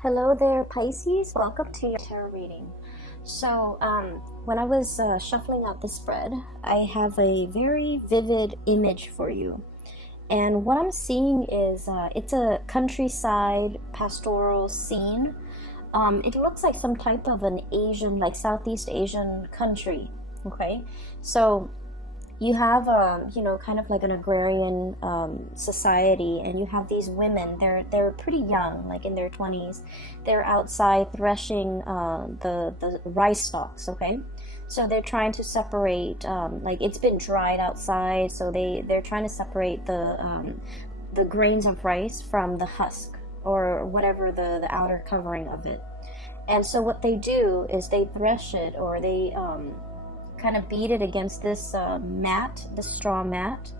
Hello there, Pisces. Welcome to your tarot reading. So, when I was shuffling out the spread, I have a very vivid image for you. And what I'm seeing is it's a countryside pastoral scene. It looks like some type of an Asian, like Southeast Asian country. Okay, so you have kind of like an agrarian society, and you have these women. They're pretty young, like in their 20s. They're outside threshing the rice stalks. Okay, so they're trying to separate, like it's been dried outside, so they're trying to separate the grains of rice from the husk, or whatever the outer covering of it. And so what they do is they thresh it, or they kind of beat it against this mat, this straw mat,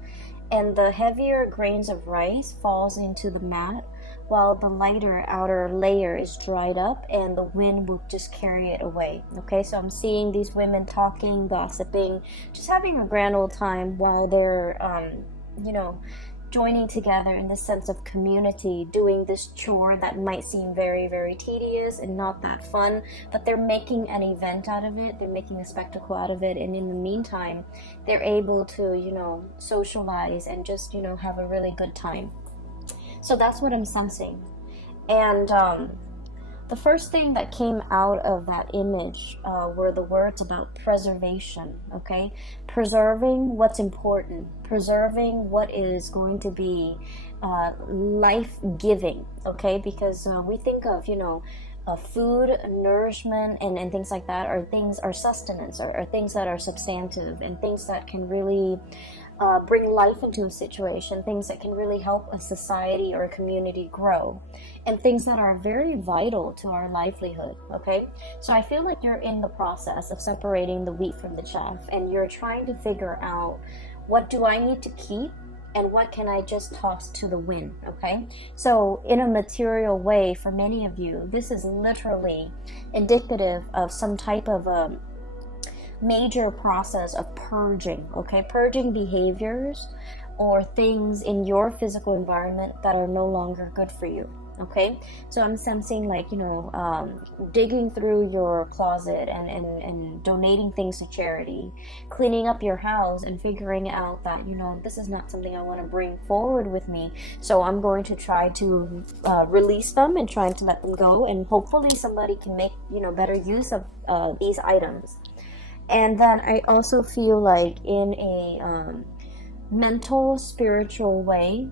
and the heavier grains of rice falls into the mat, while the lighter outer layer is dried up, and the wind will just carry it away. Okay, so I'm seeing these women talking, gossiping, just having a grand old time while they're joining together in the sense of community, doing this chore that might seem very, very tedious and not that fun, but they're making an event out of it, they're making a spectacle out of it, and in the meantime, they're able to, socialize and just, have a really good time. So that's what I'm sensing. And the first thing that came out of that image were the words about preservation, okay? Preserving what's important, preserving what is going to be life-giving, okay? Because we think of, food, nourishment, and things like that are sustenance, are things that are substantive, and things that can really bring life into a situation, things that can really help a society or a community grow, and things that are very vital to our livelihood, okay? So I feel like you're in the process of separating the wheat from the chaff, and you're trying to figure out, what do I need to keep and what can I just toss to the wind, okay? So in a material way, for many of you, this is literally indicative of some type of a major process of purging, okay? Purging behaviors or things in your physical environment that are no longer good for you, okay? So I'm sensing like, digging through your closet and donating things to charity, cleaning up your house and figuring out that, this is not something I want to bring forward with me. So I'm going to try to release them and trying to let them go. And hopefully somebody can make, better use of these items. And then I also feel like in a mental, spiritual way,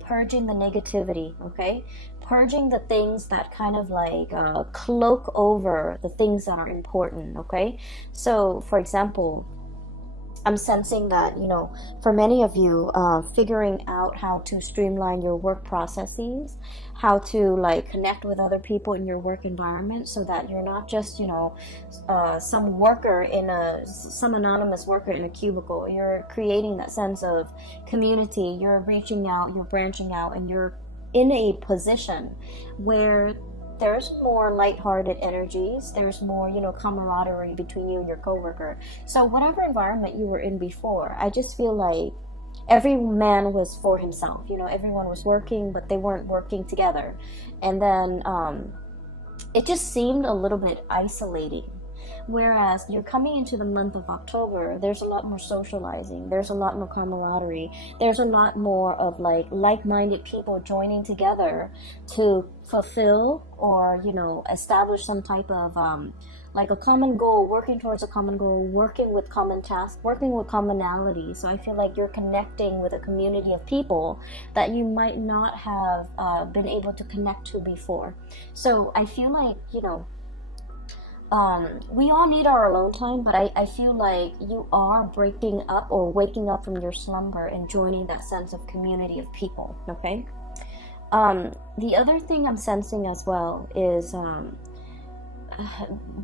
purging the negativity, okay? Purging the things that kind of like cloak over the things that are important, okay? So, for example, I'm sensing that, for many of you, figuring out how to streamline your work processes, how to like connect with other people in your work environment, so that you're not just, some anonymous worker in a cubicle. You're creating that sense of community. You're reaching out, you're branching out, and you're in a position where there's more lighthearted energies, there's more, camaraderie between you and your coworker. So whatever environment you were in before, I just feel like every man was for himself. Everyone was working, but they weren't working together. And then it just seemed a little bit isolating. Whereas you're coming into the month of October, there's a lot more socializing, there's a lot more camaraderie, there's a lot more of like-minded people joining together to fulfill or, establish some type of like a common goal, working towards a common goal, working with common tasks, working with commonality. So I feel like you're connecting with a community of people that you might not have been able to connect to before. So I feel like, we all need our alone time, but I feel like you are breaking up or waking up from your slumber and joining that sense of community of people, okay? The other thing I'm sensing as well is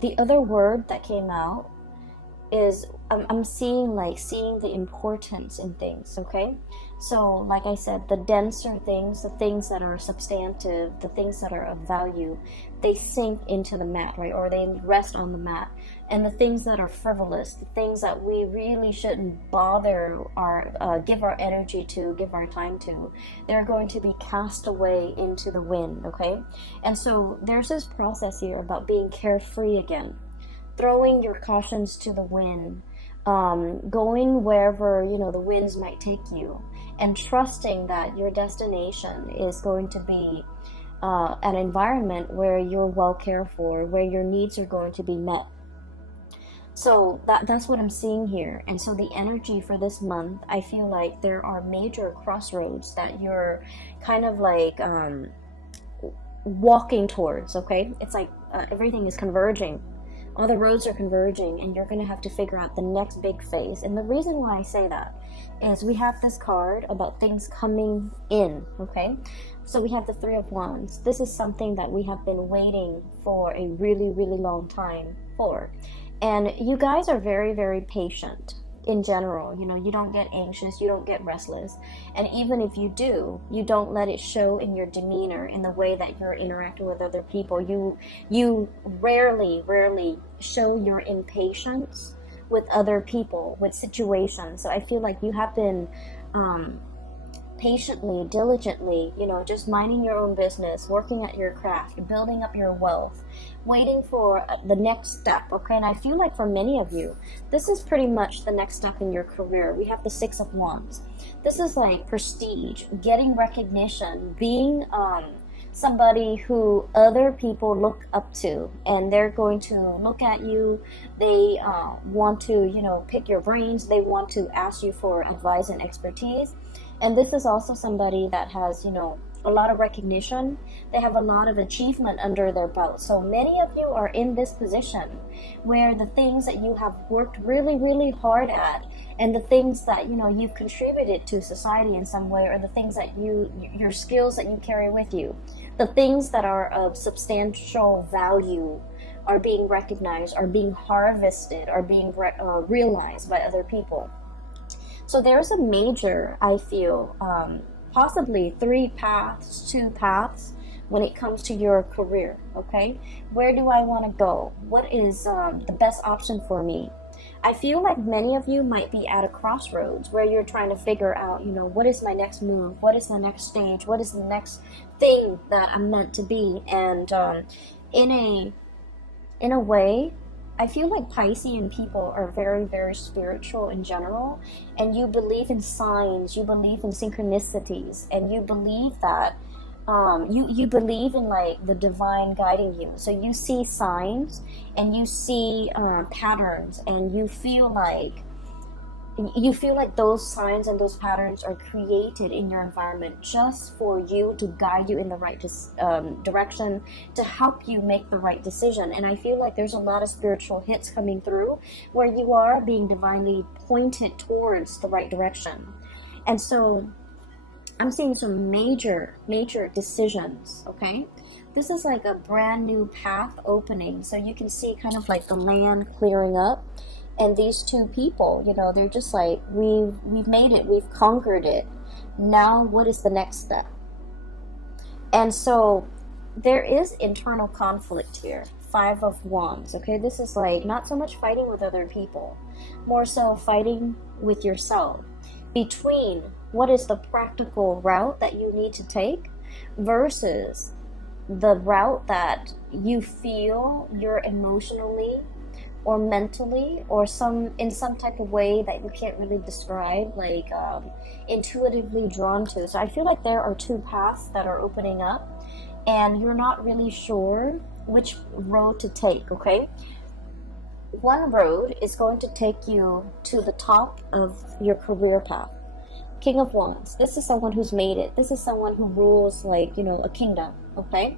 the other word that came out is I'm seeing the importance in things, okay? So like I said, the denser things, the things that are substantive, the things that are of value, they sink into the mat, right? Or they rest on the mat. And the things that are frivolous, the things that we really shouldn't bother give our energy to, give our time to, they're going to be cast away into the wind, okay? And so there's this process here about being carefree again, throwing your cautions to the wind, going wherever the winds might take you, and trusting that your destination is going to be an environment where you're well cared for, where your needs are going to be met. So that's what I'm seeing here. And so the energy for this month, I feel like there are major crossroads that you're kind of like walking towards, okay? It's like everything is converging. All the roads are converging, and you're going to have to figure out the next big phase. And the reason why I say that is we have this card about things coming in, okay? So we have the Three of Wands. This is something that we have been waiting for a really, really long time for. And you guys are very, very patient in general. You don't get anxious, you don't get restless. And even if you do, you don't let it show in your demeanor, in the way that you're interacting with other people. You rarely show your impatience with other people, with situations. So I feel like you have been patiently, diligently, just minding your own business, working at your craft, building up your wealth, waiting for the next step, okay? And I feel like for many of you, this is pretty much the next step in your career. We have the Six of Wands. This is like prestige, getting recognition, being somebody who other people look up to, and they're going to look at you. They want to, pick your brains. They want to ask you for advice and expertise. And this is also somebody that has, a lot of recognition. They have a lot of achievement under their belt. So many of you are in this position where the things that you have worked really, really hard at, and the things that, you've contributed to society in some way, or the things that your skills that you carry with you, the things that are of substantial value are being recognized, are being harvested, are being realized by other people. So there's a major, I feel, possibly 3 paths, 2 paths when it comes to your career, okay? Where do I want to go? What is the best option for me? I feel like many of you might be at a crossroads where you're trying to figure out, what is my next move? What is the next stage? What is the next thing that I'm meant to be? And in a way, I feel like Piscean people are very, very spiritual in general, and you believe in signs, you believe in synchronicities, and you believe that you believe in like the divine guiding you. So you see signs and you see patterns, and you feel like those signs and those patterns are created in your environment just for you, to guide you in the right direction, to help you make the right decision. And I feel like there's a lot of spiritual hits coming through where you are being divinely pointed towards the right direction. And so I'm seeing some major decisions, okay? This is like a brand new path opening. So you can see kind of like the land clearing up. And these two people, they're just like, we've made it, we've conquered it. Now, what is the next step? And so there is internal conflict here. 5 of Wands, okay? This is like not so much fighting with other people, more so fighting with yourself, between what is the practical route that you need to take versus the route that you feel you're emotionally or mentally, or in some type of way that you can't really describe, like intuitively drawn to. So I feel like there are 2 paths that are opening up, and you're not really sure which road to take, okay? One road is going to take you to the top of your career path. King of Wands, this is someone who's made it. This is someone who rules like, a kingdom, okay?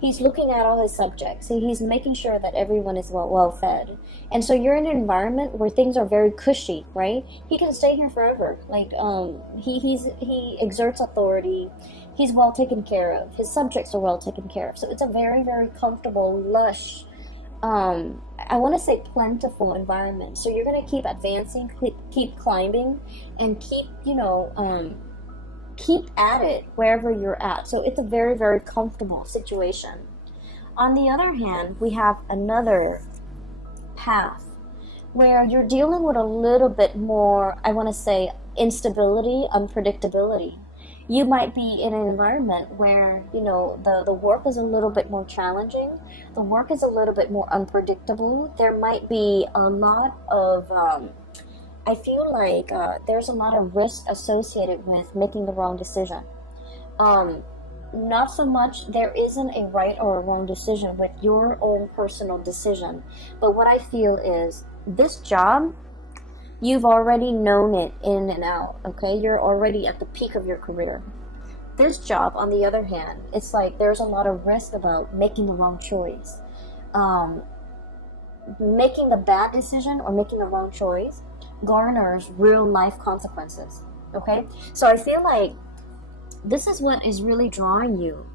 He's looking at all his subjects. He's making sure that everyone is well fed. And so you're in an environment where things are very cushy, right? He can stay here forever. Like he exerts authority. He's well taken care of. His subjects are well taken care of. So it's a very, very comfortable, lush I want to say plentiful environment. So you're going to keep advancing, keep climbing, and keep, keep at it wherever you're at. So it's a very, very comfortable situation. On the other hand, we have another path where you're dealing with a little bit more, I want to say, instability, unpredictability. You might be in an environment where, the work is a little bit more challenging. The work is a little bit more unpredictable. There might be a lot of, I feel like there's a lot of risk associated with making the wrong decision. Not so much, there isn't a right or a wrong decision with your own personal decision. But what I feel is this job, you've already known it in and out, okay? You're already at the peak of your career. This job, on the other hand, it's like there's a lot of risk about making the wrong choice. Making the bad decision or making the wrong choice garners real life consequences, okay? So I feel like this is what is really drawing you.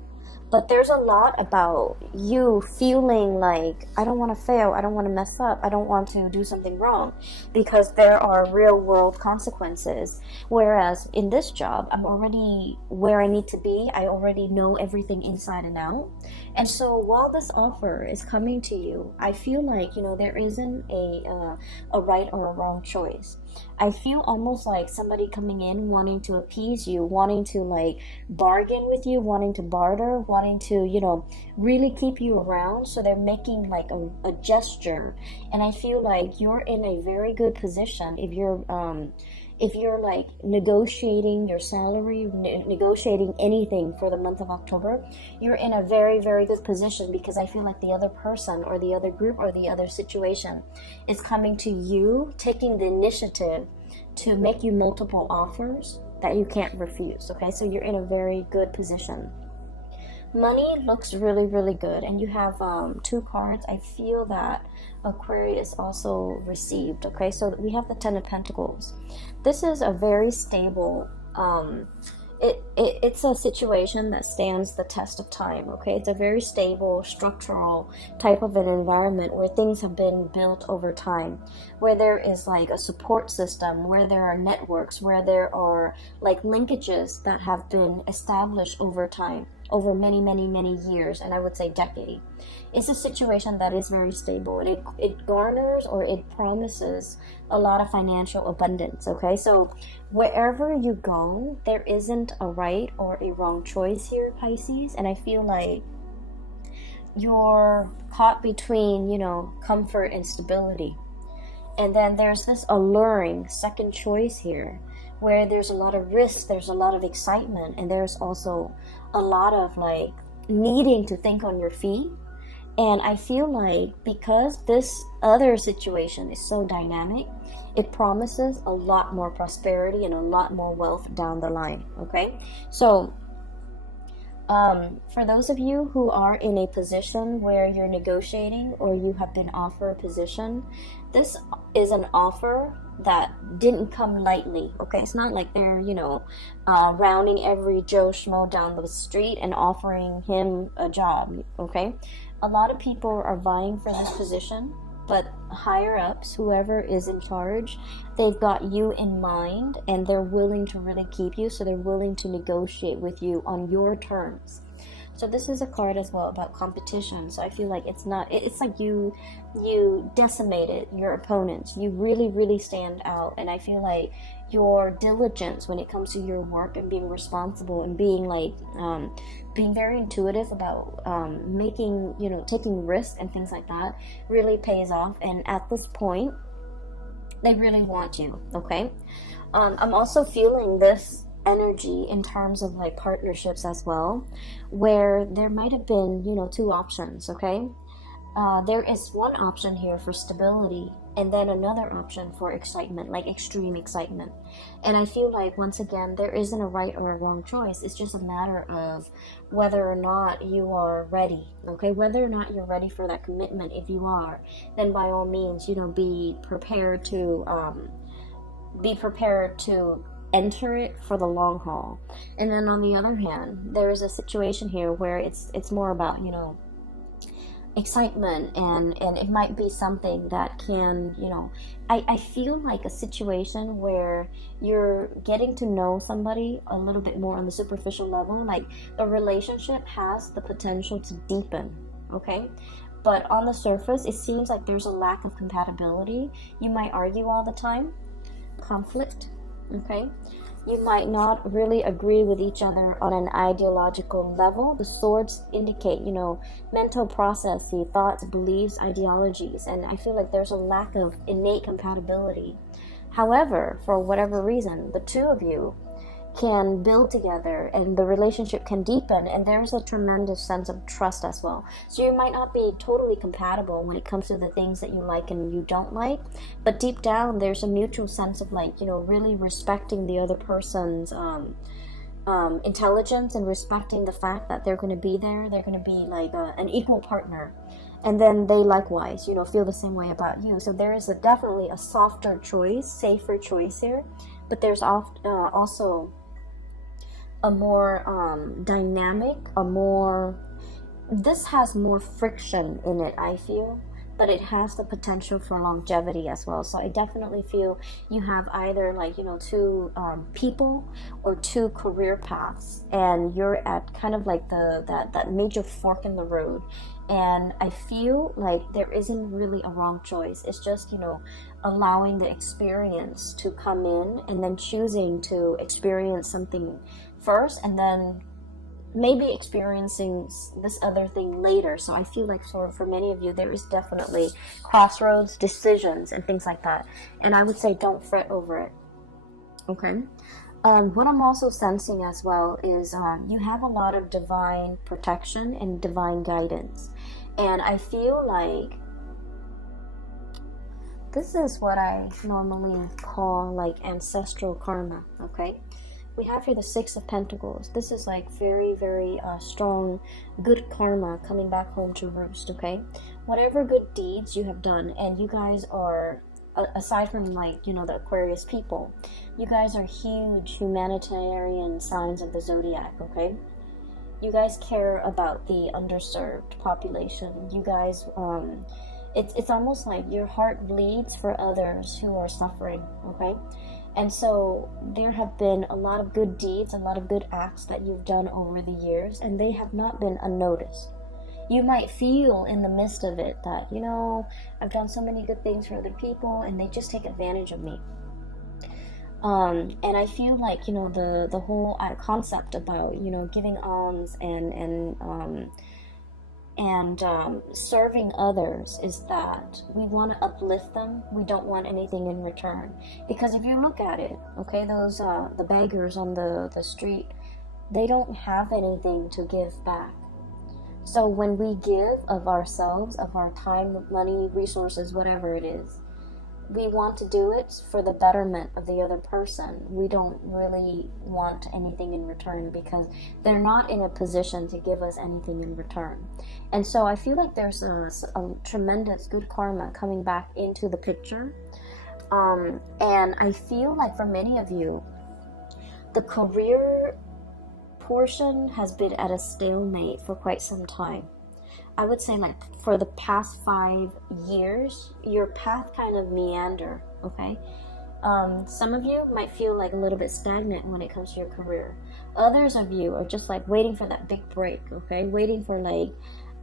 But there's a lot about you feeling like, I don't want to fail, I don't want to mess up, I don't want to do something wrong, because there are real world consequences. Whereas in this job, I'm already where I need to be. I already know everything inside and out. And so while this offer is coming to you, I feel like, there isn't a right or a wrong choice. I feel almost like somebody coming in wanting to appease you, wanting to like bargain with you, wanting to barter, wanting to, really keep you around. So they're making like a gesture. And I feel like you're in a very good position if you're like negotiating your salary, negotiating anything for the month of October, you're in a very, very good position, because I feel like the other person or the other group or the other situation is coming to you, taking the initiative to make you multiple offers that you can't refuse, okay? So you're in a very good position. Money looks really, really good, and you have 2 cards. I feel that Aquarius also received, okay? So we have the 10 of Pentacles. This is a very stable, it's a situation that stands the test of time, okay? It's a very stable, structural type of an environment where things have been built over time, where there is like a support system, where there are networks, where there are like linkages that have been established over time, over many, many, many years, and I would say decade. It's a situation that is very stable, and it garners or it promises a lot of financial abundance, okay? So wherever you go, there isn't a right or a wrong choice here, Pisces, and I feel like you're caught between, comfort and stability. And then there's this alluring second choice here, where there's a lot of risk, there's a lot of excitement, and there's also a lot of like needing to think on your feet. And I feel like because this other situation is so dynamic, it promises a lot more prosperity and a lot more wealth down the line, okay? So for those of you who are in a position where you're negotiating or you have been offered a position, this is an offer that didn't come lightly, okay? It's not like they're, rounding every Joe Schmo down the street and offering him a job, okay? A lot of people are vying for this position, but higher ups, whoever is in charge, they've got you in mind, and they're willing to really keep you, so they're willing to negotiate with you on your terms. So this is a card as well about competition. So I feel like it's like you decimated your opponents. You really, really stand out. And I feel like your diligence when it comes to your work and being responsible and being like, being very intuitive about taking risks and things like that really pays off. And at this point, they really want you, okay? I'm also feeling this energy in terms of like partnerships as well, where there might have been 2 options, okay? There is one option here for stability, and then another option for excitement, like extreme excitement. And I feel like once again there isn't a right or a wrong choice. It's just a matter of whether or not you are ready, okay? Whether or not you're ready for that commitment. If you are, then by all means, be prepared to enter it for the long haul. And then on the other hand, there is a situation here where it's more about excitement, and it might be something that can, I feel like a situation where you're getting to know somebody a little bit more on the superficial level, like the relationship has the potential to deepen, okay? But on the surface, it seems like there's a lack of compatibility. You might argue all the time, conflict, okay? You might not really agree with each other on an ideological level. The swords indicate, mental processes, thoughts, beliefs, ideologies, and I feel like there's a lack of innate compatibility. However, for whatever reason, the two of you can build together and the relationship can deepen, and there's a tremendous sense of trust as well. So you might not be totally compatible when it comes to the things that you like and you don't like, but deep down there's a mutual sense of really respecting the other person's intelligence, and respecting the fact that they're going to be there. They're going to be like an equal partner, and then they likewise feel the same way about you. So there is definitely a softer choice, safer choice here, but there's also a more dynamic, this has more friction in it, I feel, but it has the potential for longevity as well. So I definitely feel you have either two people or two career paths, and you're at kind of like that major fork in the road. And I feel like there isn't really a wrong choice. It's just, allowing the experience to come in, and then choosing to experience something first, and then maybe experiencing this other thing later. So I feel like for many of you, there is definitely crossroads, decisions, and things like that. And I would say don't fret over it. Okay. What I'm also sensing as well is you have a lot of divine protection and divine guidance. And I feel like this is what I normally call like ancestral karma, okay? We have here the Six of Pentacles. This is like very, very strong, good karma coming back home to roost, okay? Whatever good deeds you have done, and you guys are, aside from the Aquarius people, you guys are huge humanitarian signs of the zodiac, okay? You guys care about the underserved population. You guys, it's almost like your heart bleeds for others who are suffering, okay? And so there have been a lot of good deeds, a lot of good acts that you've done over the years, and they have not been unnoticed. You might feel in the midst of it that, I've done so many good things for other people and they just take advantage of me. And I feel like, the whole concept about, giving alms and serving others is that we want to uplift them. We don't want anything in return. Because if you look at it, okay, those the beggars on the street, they don't have anything to give back. So when we give of ourselves, of our time, money, resources, whatever it is, we want to do it for the betterment of the other person. We don't really want anything in return because they're not in a position to give us anything in return. And so I feel like there's a tremendous good karma coming back into the picture. And I feel like for many of you, the career portion has been at a stalemate for quite some time. I would say like for the past 5 years, your path kind of meander, okay? Some of you might feel like a little bit stagnant when it comes to your career. Others of you are just like waiting for that big break, okay? Waiting for like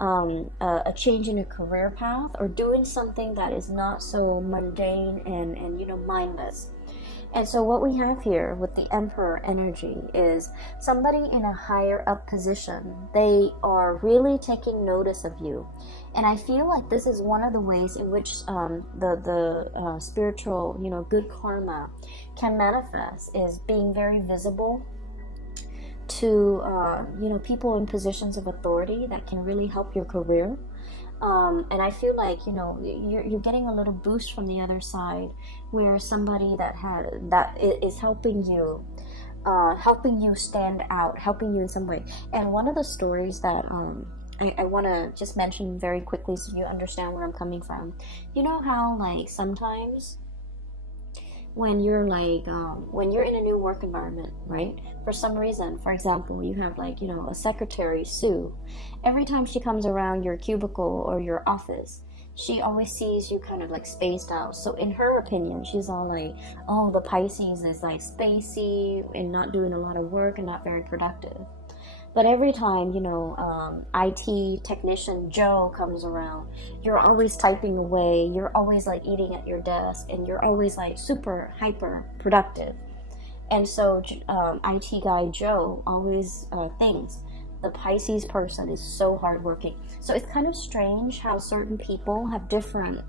a change in your career path, or doing something that is not so mundane and mindless. And so what we have here with the Emperor energy is somebody in a higher up position. They are really taking notice of you. And I feel like this is one of the ways in which the spiritual, good karma can manifest, is being very visible to, people in positions of authority that can really help your career. And I feel like, you're getting a little boost from the other side, where somebody that is helping you stand out, helping you in some way. And one of the stories that I want to just mention very quickly so you understand where I'm coming from. You know how like sometimes when you're like when you're in a new work environment, right? For some reason, for example, you have like, you know, a secretary, Sue. Every time she comes around your cubicle or your office, she always sees you kind of like spaced out. So in her opinion, she's all like, oh, the Pisces is like spacey and not doing a lot of work and not very productive. But every time, you know, IT technician Joe comes around, you're always typing away, you're always like eating at your desk, and you're always like super hyper productive. And so IT guy Joe always thinks the Pisces person is so hardworking. So it's kind of strange how certain people have different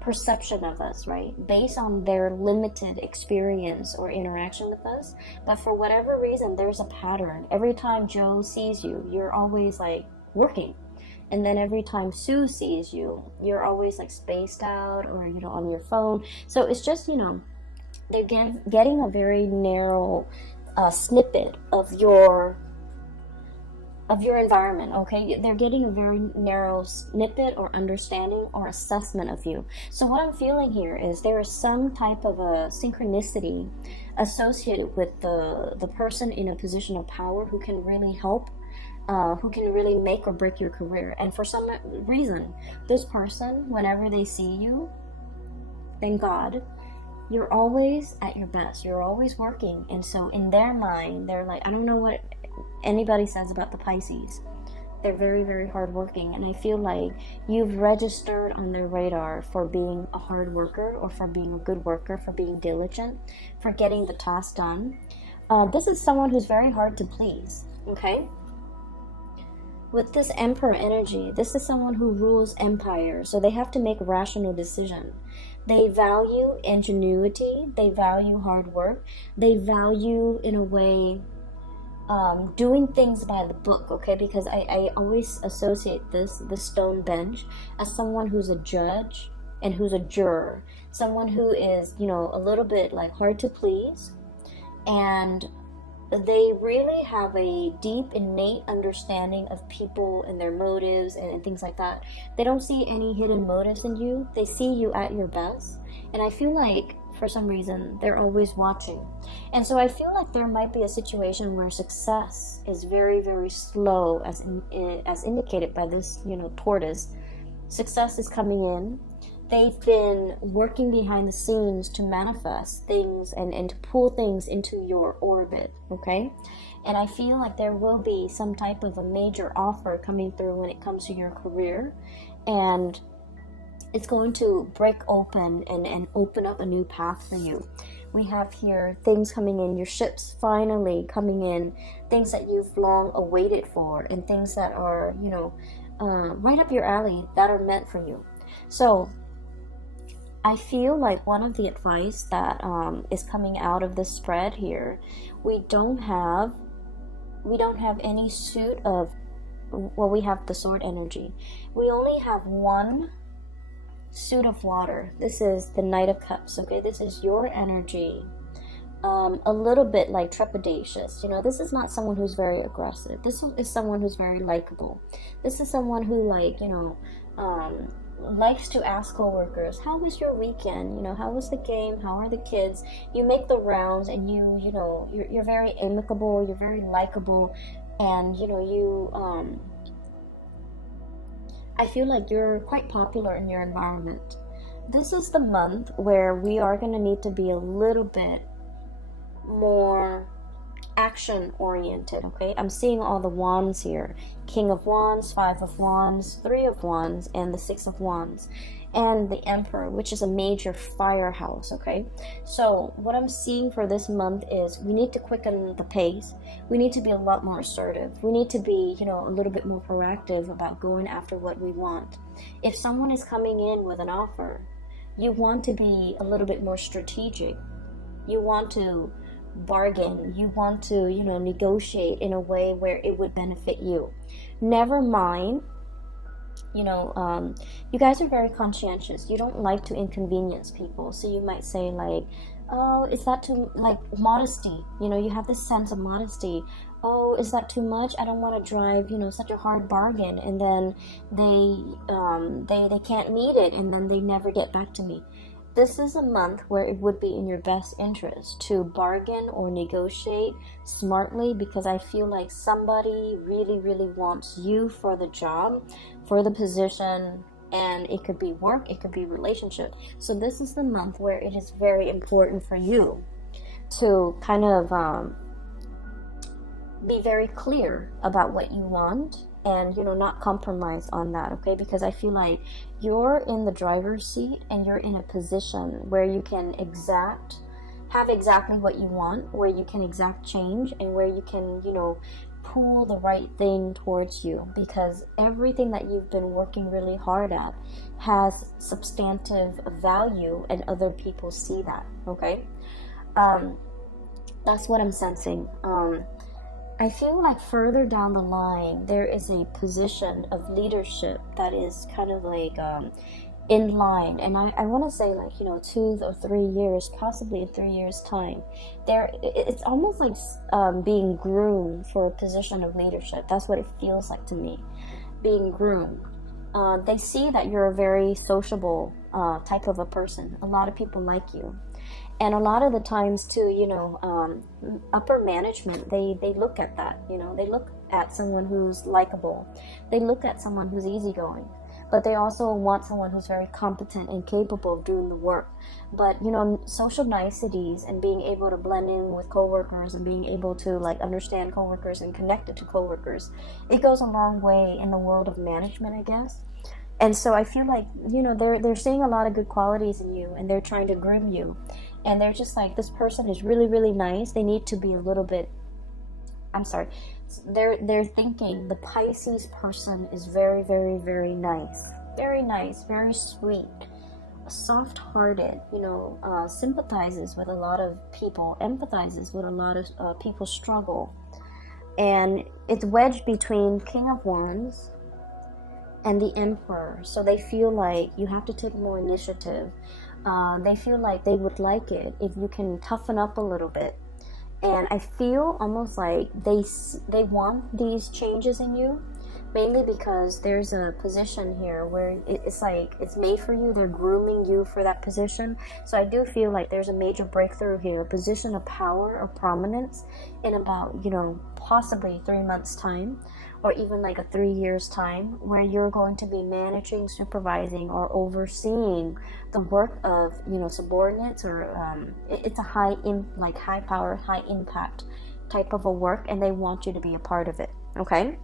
perception of us, right, based on their limited experience or interaction with us. But for whatever reason, there's a pattern. Every time Joe sees you, you're always like working, and then every time Sue sees you, you're always like spaced out or, you know, on your phone. So it's just, you know, they're getting a very narrow snippet of your environment, okay? They're getting a very narrow snippet or understanding or assessment of you. So what I'm feeling here is there is some type of a synchronicity associated with the person in a position of power who can really help, who can really make or break your career. And for some reason, this person, whenever they see you, thank God, you're always at your best. You're always working. And so in their mind, they're like, I don't know what anybody says about the Pisces. They're very, very hardworking, and I feel like you've registered on their radar for being a hard worker, or for being a good worker, for being diligent, for getting the task done. This is someone who's very hard to please, okay? With this Emperor energy, this is someone who rules empire, so they have to make rational decisions. They value ingenuity, they value hard work, they value, in a way, doing things by the book, okay? Because I always associate this stone bench as someone who's a judge and who's a juror, someone who is, you know, a little bit like hard to please, and they really have a deep innate understanding of people and their motives and things like that. They don't see any hidden motives in you. They see you at your best, and I feel like for some reason they're always watching. And so I feel like there might be a situation where success is very, very slow, as indicated by this, you know, tortoise. Success is coming in. They've been working behind the scenes to manifest things and to pull things into your orbit, okay? And I feel like there will be some type of a major offer coming through when it comes to your career, and it's going to break open and open up a new path for you. We have here things coming in, your ships finally coming in, things that you've long awaited for, and things that are, you know, right up your alley, that are meant for you. So I feel like one of the advice that is coming out of this spread here, we don't have any suit of, well, we have the sword energy. We only have one suit of water. This is the Knight of Cups, okay? This is your energy, a little bit like trepidatious. You know, this is not someone who's very aggressive. This is someone who's very likable. This is someone who, like, you know, likes to ask coworkers, how was your weekend? You know, how was the game? How are the kids? You make the rounds, and you know, you're very amicable, you're very likable, and, you know, you I feel like you're quite popular in your environment. This is the month where we are going to need to be a little bit more action oriented, okay? I'm seeing all the wands here. King of Wands, Five of Wands, Three of Wands, and the Six of Wands. And the Emperor, which is a major firehouse, okay? So what I'm seeing for this month is we need to quicken the pace. We need to be a lot more assertive. We need to be, you know, a little bit more proactive about going after what we want. If someone is coming in with an offer, you want to be a little bit more strategic. You want to bargain. You want to, you know, negotiate in a way where it would benefit you. Never mind, you know, you guys are very conscientious. You don't like to inconvenience people. So you might say like, oh, is that too, like, modesty? You know, you have this sense of modesty. Oh, is that too much? I don't want to drive, you know, such a hard bargain. And then they can't meet it, and then they never get back to me. this is a month where it would be in your best interest to bargain or negotiate smartly, because I feel like somebody really, really wants you for the job, for the position, and it could be work, it could be relationship. So this is the month where it is very important for you to kind of be very clear about what you want, and not compromise on that, okay? Because I feel like you're in the driver's seat and you're in a position where you can have exactly what you want, where you can exact change, and where you can pull the right thing towards you, because everything that you've been working really hard at has substantive value and other people see that, okay? That's what I'm sensing. I feel like further down the line, there is a position of leadership that is kind of like in line. And I want to say 2 or 3 years, possibly in 3 years' time. It's almost like being groomed for a position of leadership. That's what it feels like to me, being groomed. They see that you're a very sociable type of a person. A lot of people like you. And a lot of the times too, upper management, they look at that, they look at someone who's likable. They look at someone who's easygoing, but they also want someone who's very competent and capable of doing the work. But, social niceties and being able to blend in with coworkers and being able to understand coworkers and connect it to coworkers, it goes a long way in the world of management, I guess. And so I feel like, they're seeing a lot of good qualities in you, and they're trying to groom you. And they're just like, this person is really, really nice. They need to be a little bit, they're thinking the Pisces person is very, very, very nice. Very nice, very sweet, soft-hearted, sympathizes with a lot of people, empathizes with a lot of people's struggle. And it's wedged between King of Wands and the Emperor. So they feel like you have to take more initiative. They feel like they would like it if you can toughen up a little bit. And I feel almost like they want these changes in you, mainly because there's a position here where it's like it's made for you. They're grooming you for that position. So I do feel like there's a major breakthrough here, a position of power or prominence in about, possibly 3 months' time, or even a 3 years' time, where you're going to be managing, supervising, or overseeing the work of, subordinates, or it's a high power, high impact type of a work, and they want you to be a part of it, okay?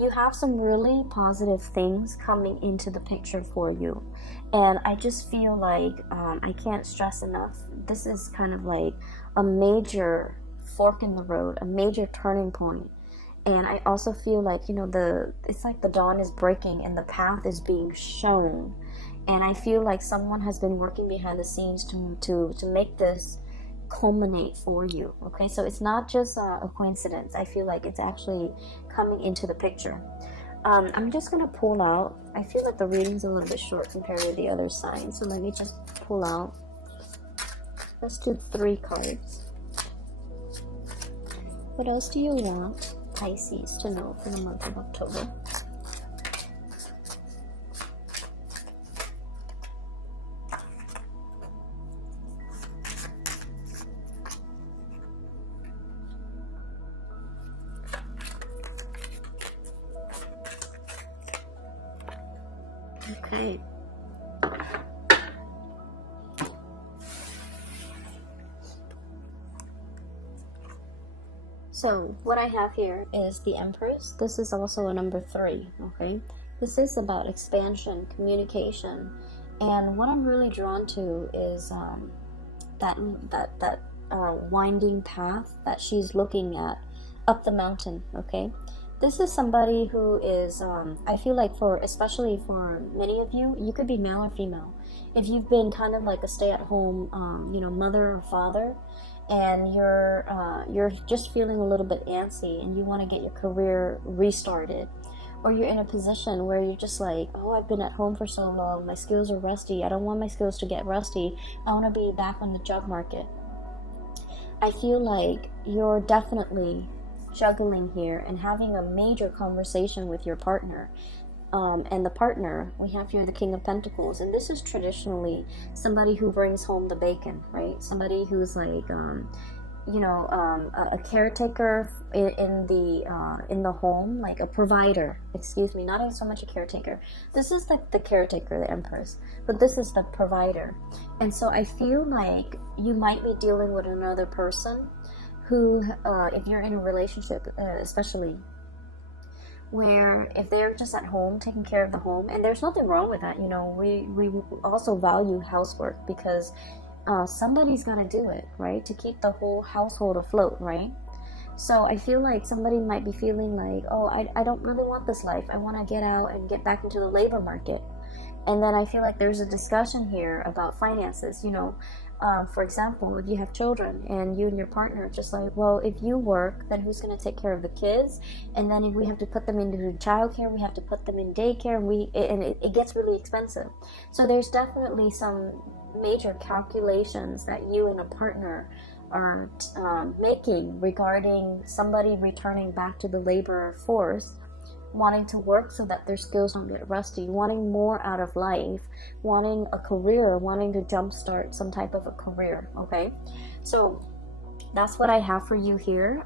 You have some really positive things coming into the picture for you. And I just feel like, I can't stress enough, this is kind of like a major fork in the road, a major turning point. And I also feel like, it's like the dawn is breaking and the path is being shown. And I feel like someone has been working behind the scenes to make this culminate for you. Okay, so it's not just a coincidence. I feel like it's actually coming into the picture. I'm just going to pull out. I feel like the reading's a little bit short compared with the other signs. So let me just pull out. Let's do 3 cards. What else do you want Pisces to know for the month of October? Okay. So what I have here is the Empress. This is also a number 3, okay? This is about expansion, communication. And what I'm really drawn to is that winding path that she's looking at up the mountain, okay? This is somebody who is, I feel like especially for many of you, you could be male or female. If you've been kind of like a stay-at-home, mother or father, and you're just feeling a little bit antsy and you want to get your career restarted, or you're in a position where you're just like, oh, I've been at home for so long, my skills are rusty, I don't want my skills to get rusty, I want to be back on the job market. I feel like you're definitely juggling here and having a major conversation with your partner. And the partner, we have here the King of Pentacles, and this is traditionally somebody who brings home the bacon, right? Somebody who's like, a caretaker in the home, like a provider. Excuse me, not so much a caretaker. This is like the caretaker, the Empress, but this is the provider. And so I feel like you might be dealing with another person who, if you're in a relationship, especially, where if they're just at home taking care of the home, and there's nothing wrong with that, we also value housework, because somebody's got to do it, right, to keep the whole household afloat, right? So I feel like somebody might be feeling like, oh, I don't really want this life, I want to get out and get back into the labor market. And then I feel like there's a discussion here about finances. For example, if you have children and you and your partner are just like, well, if you work, then who's going to take care of the kids? And then if we have to put them into childcare, we have to put them in daycare, and it gets really expensive. So there's definitely some major calculations that you and a partner are making regarding somebody returning back to the labor force, wanting to work so that their skills don't get rusty, wanting more out of life, wanting a career, wanting to jumpstart some type of a career. Okay, so that's what I have for you here.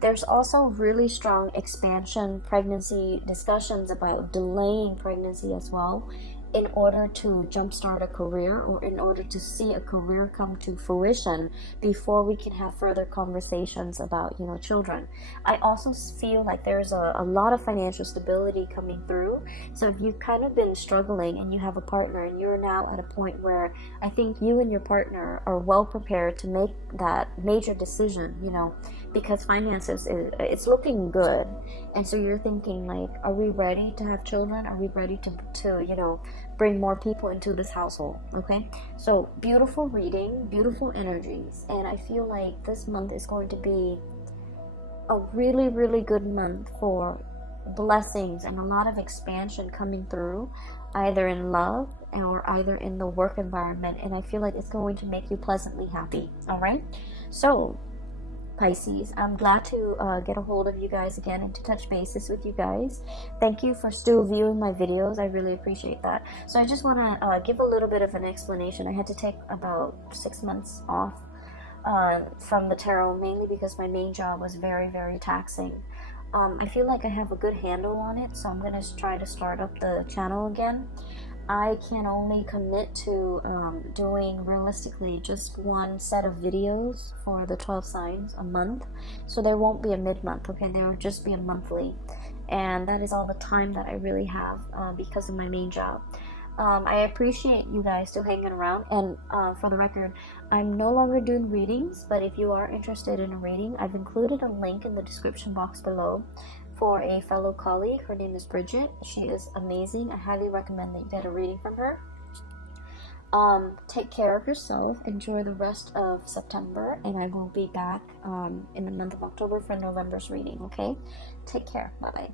There's also really strong expansion pregnancy discussions about delaying pregnancy as well, in order to jumpstart a career, or in order to see a career come to fruition before we can have further conversations about, children. I also feel like there's a lot of financial stability coming through. So if you've kind of been struggling and you have a partner, and you're now at a point where I think you and your partner are well prepared to make that major decision, because finances, it's looking good. And so you're thinking like, are we ready to have children? Are we ready to bring more people into this household? Okay, so beautiful reading, beautiful energies, and I feel like this month is going to be a really, really good month for blessings and a lot of expansion coming through, either in love or either in the work environment, and I feel like it's going to make you pleasantly happy. All right, so Pisces, I'm glad to get a hold of you guys again and to touch bases with you guys. Thank you for still viewing my videos. I really appreciate that. So I just want to give a little bit of an explanation. I had to take about 6 months off from the tarot, mainly because my main job was very, very taxing. I feel like I have a good handle on it, so I'm going to try to start up the channel again. I can only commit to doing realistically just one set of videos for the 12 signs a month. So there won't be a mid-month, okay? There will just be a monthly. And that is all the time that I really have because of my main job. I appreciate you guys still hanging around. And for the record, I'm no longer doing readings, but if you are interested in a reading, I've included a link in the description box below for a fellow colleague. Her name is Bridget. She is amazing. I highly recommend that you get a reading from her. Take care of yourself. Enjoy the rest of September, and I will be back in the month of October for November's reading. Okay, take care. Bye bye.